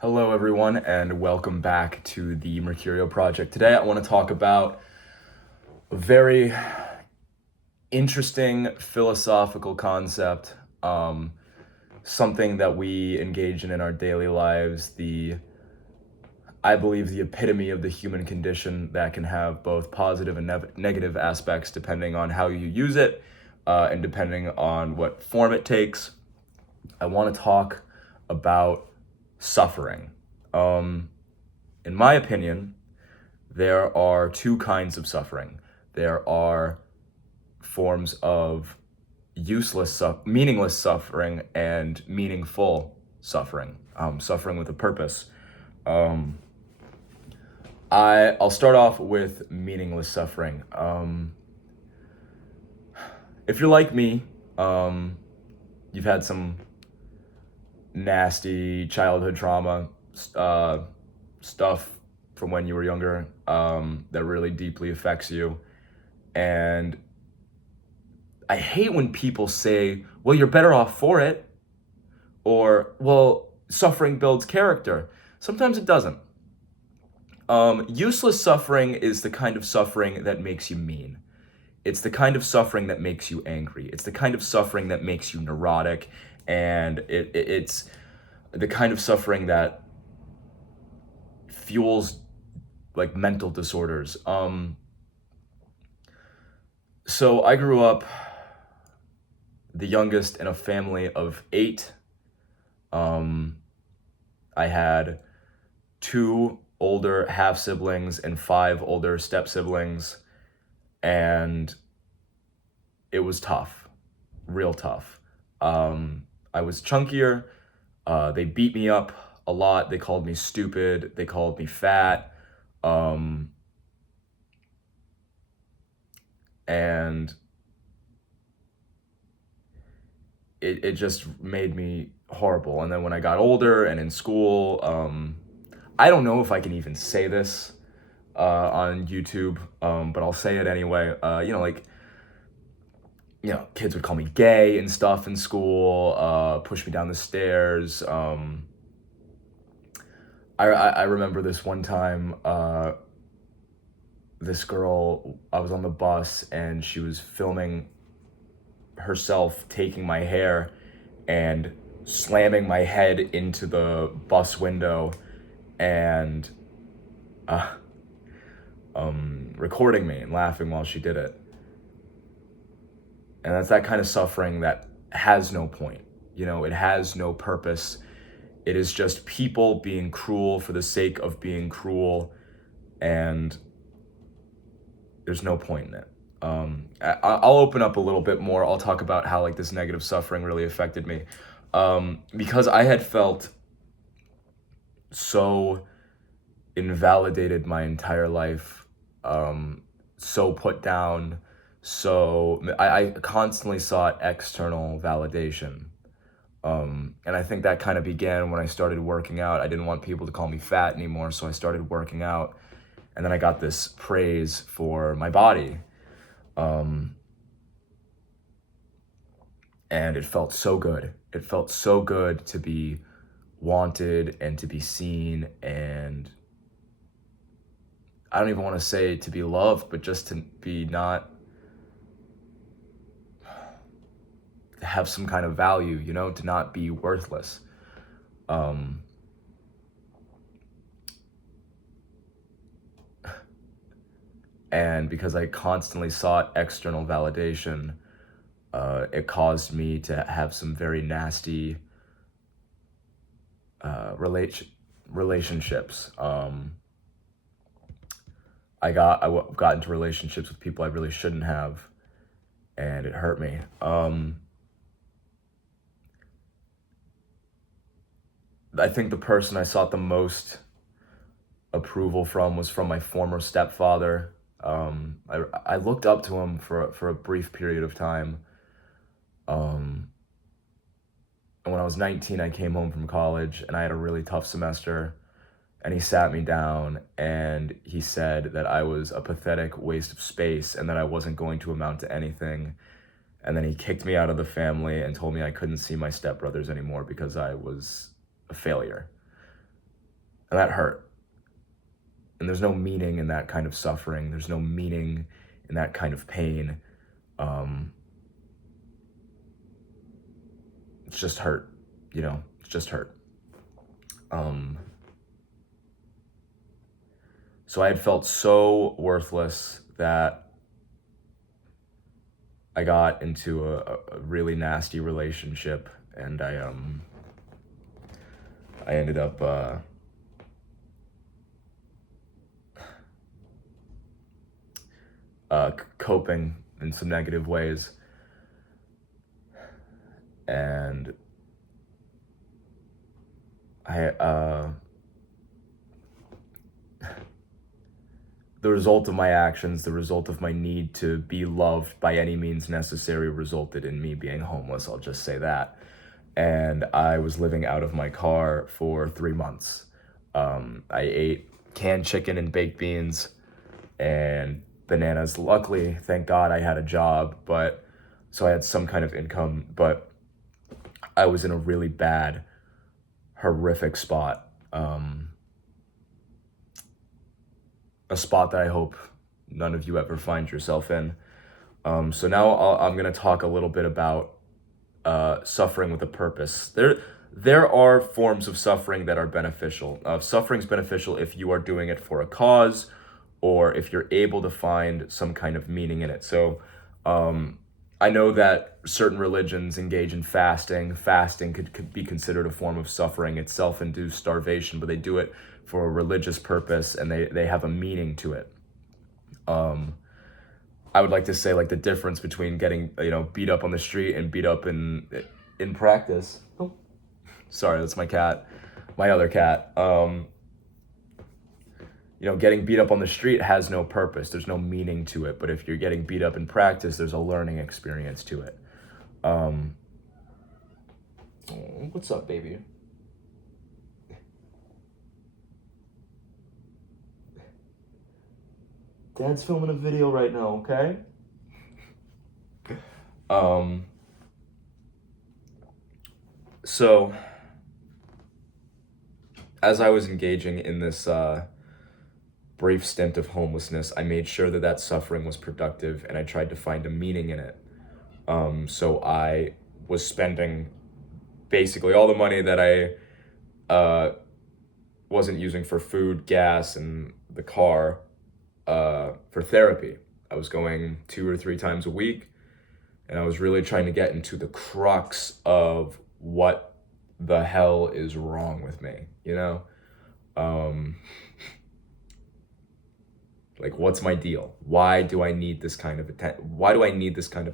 Hello, everyone, and welcome back to the Mercurio Project. Today, I want to talk about a very interesting philosophical concept, something that we engage in our daily lives. I believe, the epitome of the human condition that can have both positive and negative aspects depending on how you use it and depending on what form it takes. I want to talk about suffering. In my opinion, there are two kinds of suffering. There are forms of meaningless suffering and meaningful suffering, suffering with a purpose. Um, I'll start off with meaningless suffering. If you're like me, you've had some nasty childhood trauma stuff from when you were younger that really deeply affects you. And I hate when people say, well, you're better off for it, or, well, suffering builds character. Sometimes it doesn't. Useless suffering is the kind of suffering that makes you mean. It's the kind of suffering that makes you angry. It's the kind of suffering that makes you neurotic. And it's the kind of suffering that fuels like mental disorders. So I grew up the youngest in a family of 8. I had 2 older half siblings and 5 older step siblings, and it was tough, real tough. I was chunkier. They beat me up a lot. They called me stupid. They called me fat. And it just made me horrible. And then when I got older and in school, I don't know if I can even say this on YouTube, but I'll say it anyway. Kids would call me gay and stuff in school, push me down the stairs. I remember this one time, this girl, I was on the bus and she was filming herself taking my hair and slamming my head into the bus window and recording me and laughing while she did it. And that's that kind of suffering that has no point. It has no purpose. It is just people being cruel for the sake of being cruel, and there's no point in it. I'll open up a little bit more. I'll talk about how this negative suffering really affected me, because I had felt so invalidated my entire life, so put down. So I constantly sought external validation. And I think that kind of began when I started working out. I didn't want people to call me fat anymore, so I started working out. And then I got this praise for my body. And it felt so good. It felt so good to be wanted and to be seen, and I don't even want to say to be loved, but just to be not have some kind of value, to not be worthless. And because I constantly sought external validation, it caused me to have some very nasty relationships. I got into relationships with people I really shouldn't have, and it hurt me. I think the person I sought the most approval from was from my former stepfather. I looked up to him for a brief period of time. And when I was 19, I came home from college and I had a really tough semester. And he sat me down and he said that I was a pathetic waste of space and that I wasn't going to amount to anything. And then he kicked me out of the family and told me I couldn't see my stepbrothers anymore because I was a failure. And that hurt. And there's no meaning in that kind of suffering. There's no meaning in that kind of pain. It's just hurt, it's just hurt. So I had felt so worthless that I got into a really nasty relationship, and I ended up coping in some negative ways, and the result of my actions, the result of my need to be loved by any means necessary, resulted in me being homeless. I'll just say that. And I was living out of my car for 3 months. I ate canned chicken and baked beans and bananas. Luckily, thank God, I had a job, so I had some kind of income, but I was in a really bad, horrific spot. A spot that I hope none of you ever find yourself in. So now I'm going to talk a little bit about suffering with a purpose. There are forms of suffering that are beneficial. Suffering's beneficial if you are doing it for a cause, or if you're able to find some kind of meaning in it. So I know that certain religions engage in fasting. Fasting could be considered a form of suffering. It's self-induced starvation, but they do it for a religious purpose, and they have a meaning to it. I would like to say, like, the difference between getting beat up on the street and beat up in practice. Oh, sorry, that's my cat, my other cat. Getting beat up on the street has no purpose. There's no meaning to it. But if you're getting beat up in practice, there's a learning experience to it. What's up, baby? Dad's filming a video right now, okay? So, as I was engaging in this brief stint of homelessness, I made sure that suffering was productive, and I tried to find a meaning in it. So I was spending basically all the money that I wasn't using for food, gas, and the car for therapy. I was going 2 or 3 times a week, and I was really trying to get into the crux of what the hell is wrong with me, Like, what's my deal? Why do I need this kind of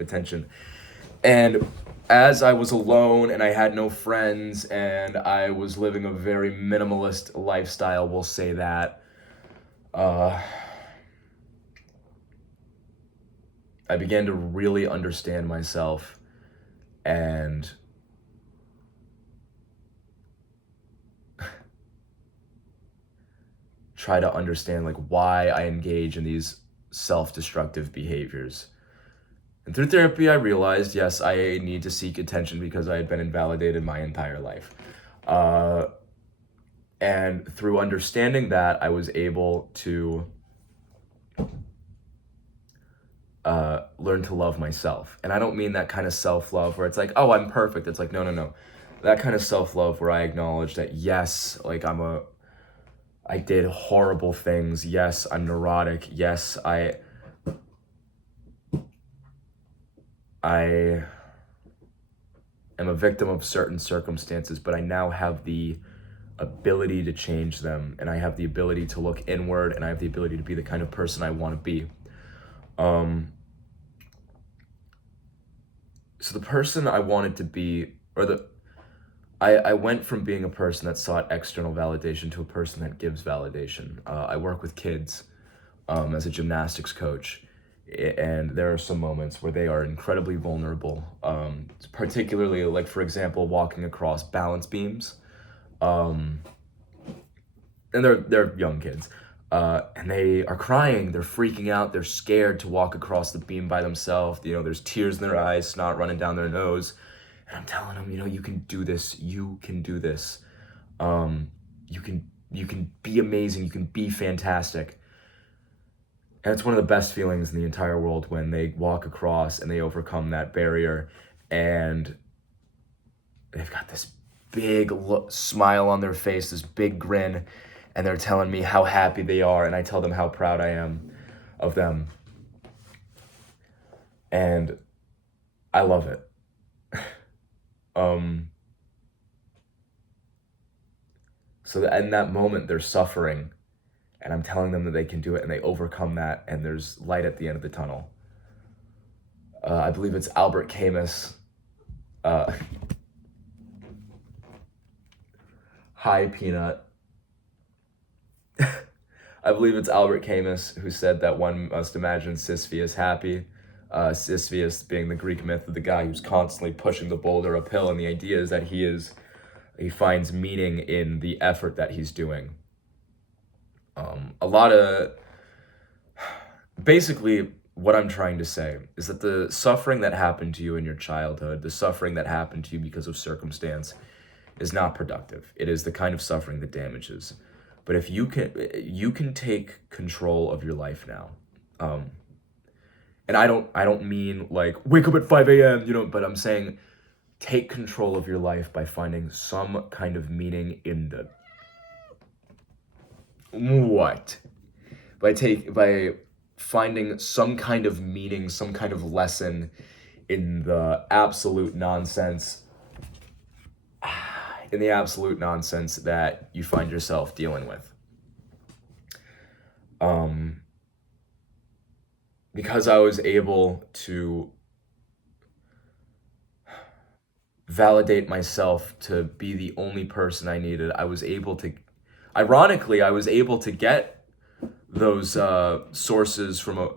attention? And as I was alone and I had no friends and I was living a very minimalist lifestyle, we'll say that, I began to really understand myself and try to understand, like, why I engage in these self-destructive behaviors. And through therapy, I realized, yes, I need to seek attention because I had been invalidated my entire life. And through understanding that, I was able to learn to love myself. And I don't mean that kind of self-love where it's like, oh, I'm perfect. It's like, no. That kind of self-love where I acknowledge that, yes, like, I did horrible things. Yes, I'm neurotic. Yes, I am a victim of certain circumstances, but I now have the ability to change them, and I have the ability to look inward, and I have the ability to be the kind of person I want to be. So the person I wanted to be, I went from being a person that sought external validation to a person that gives validation. I work with kids as a gymnastics coach, and there are some moments where they are incredibly vulnerable, particularly, like, for example, walking across balance beams. And they're young kids, and they are crying, they're freaking out, they're scared to walk across the beam by themselves. There's tears in their eyes, snot running down their nose. And I'm telling them, you can do this. You can do this. You can You can be amazing. You can be fantastic. And it's one of the best feelings in the entire world when they walk across and they overcome that barrier and they've got this big smile on their face, this big grin, and they're telling me how happy they are, and I tell them how proud I am of them. And I love it. So that in that moment, they're suffering, and I'm telling them that they can do it, and they overcome that, and there's light at the end of the tunnel. I believe it's Albert Camus. Hi, Peanut. I believe it's Albert Camus who said that one must imagine Sisyphus happy. Sisyphus being the Greek myth of the guy who's constantly pushing the boulder uphill, and the idea is that he finds meaning in the effort that he's doing. Basically, what I'm trying to say is that the suffering that happened to you in your childhood, the suffering that happened to you because of circumstance, is not productive. It is the kind of suffering that damages. But if you can take control of your life now. And I don't mean like wake up at 5 a.m., but I'm saying take control of your life by finding some kind of meaning in the what? By finding some kind of meaning, some kind of lesson in the absolute nonsense that you find yourself dealing with. Because I was able to validate myself to be the only person I needed, I was able to get those sources from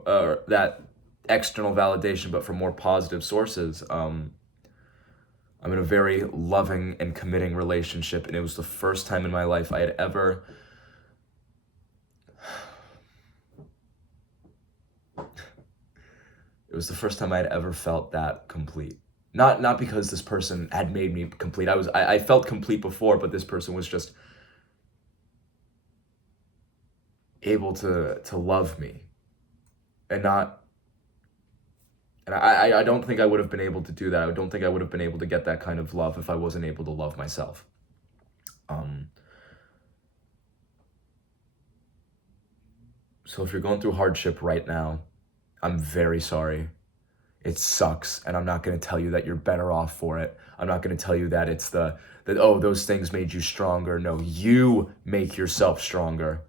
that external validation, but from more positive sources. I'm in a very loving and committing relationship, and it was the first time in my life I had ever felt that complete. Not because this person had made me complete. I felt complete before, but this person was just able to love me, and I don't think I would have been able to do that. I don't think I would have been able to get that kind of love if I wasn't able to love myself. So if you're going through hardship right now, I'm very sorry. It sucks, and I'm not going to tell you that you're better off for it. I'm not going to tell you that it's that those things made you stronger. No, you make yourself stronger.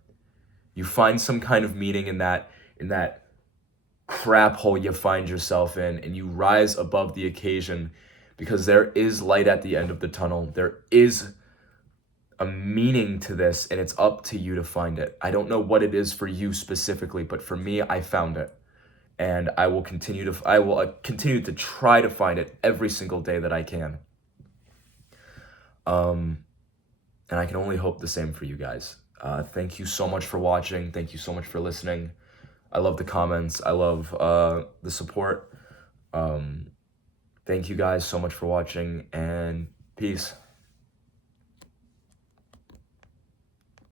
You find some kind of meaning in that crap hole you find yourself in, and you rise above the occasion, because there is light at the end of the tunnel. There is a meaning to this, and it's up to you to find it. I don't know what it is for you specifically, but for me, I found it. And I will continue to try to find it every single day that I can. And I can only hope the same for you guys. Thank you so much for watching. Thank you so much for listening. I love the comments. I love the support. Thank you guys so much for watching, and peace.